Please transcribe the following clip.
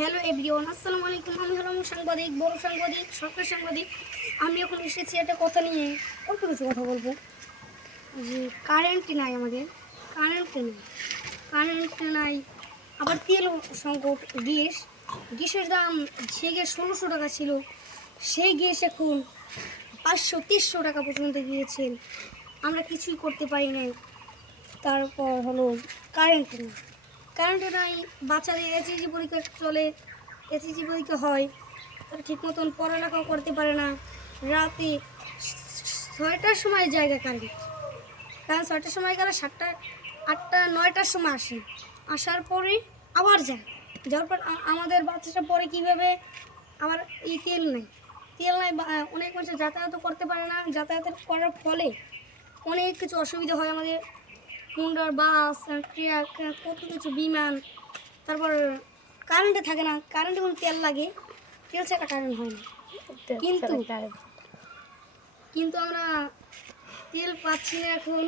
Hello everyone, আসসালামু আলাইকুম। আমি হলাম সাংবাদিক, বড় সাংবাদিক, সরকারি সাংবাদিক। আমি এখন এসেছি একটা কথা নিয়ে, অল্প কিছু কথা বলবো। যে কারেন্ট নাই, আমাদের কারেন্ট নাই, আবার তেল সংকট। গ্যাসের দাম, যে গ্যাস 1600 টাকা ছিল, সেই গ্যাস এখন 500-300 টাকা পর্যন্ত গিয়েছে। আমরা কিছুই করতে পারি নাই। তারপর হলো কারেন্ট নাই, বাচ্চাদের এসএসসি পরীক্ষা চলে, এসএসসি পরীক্ষা হয়, তারা ঠিক মতন পড়ালেখাও করতে পারে না। রাতে 6টার সময় জায়গা কারেন্ট, কারণ 6টার সময় গেলে 7টা 8টা 9টার সময় আসে, আসার পরে আবার যাওয়ার পর আমাদের বাচ্চাটা পরে কীভাবে, আবার এই তেল নাই অনেক মানুষ যাতায়াতও করতে পারে না। যাতায়াত করার ফলে অনেক কিছু অসুবিধা হয় আমাদের। হুন্ডার, বাস, ট্রাক, কত কিছু, বিমান। তারপর কারেন্টে থাকে না, কারেন্টে কোনো তেল লাগে, তেল ছাড়া কারেন্ট হয় না। কিন্তু আমরা তেল পাচ্ছি না এখন।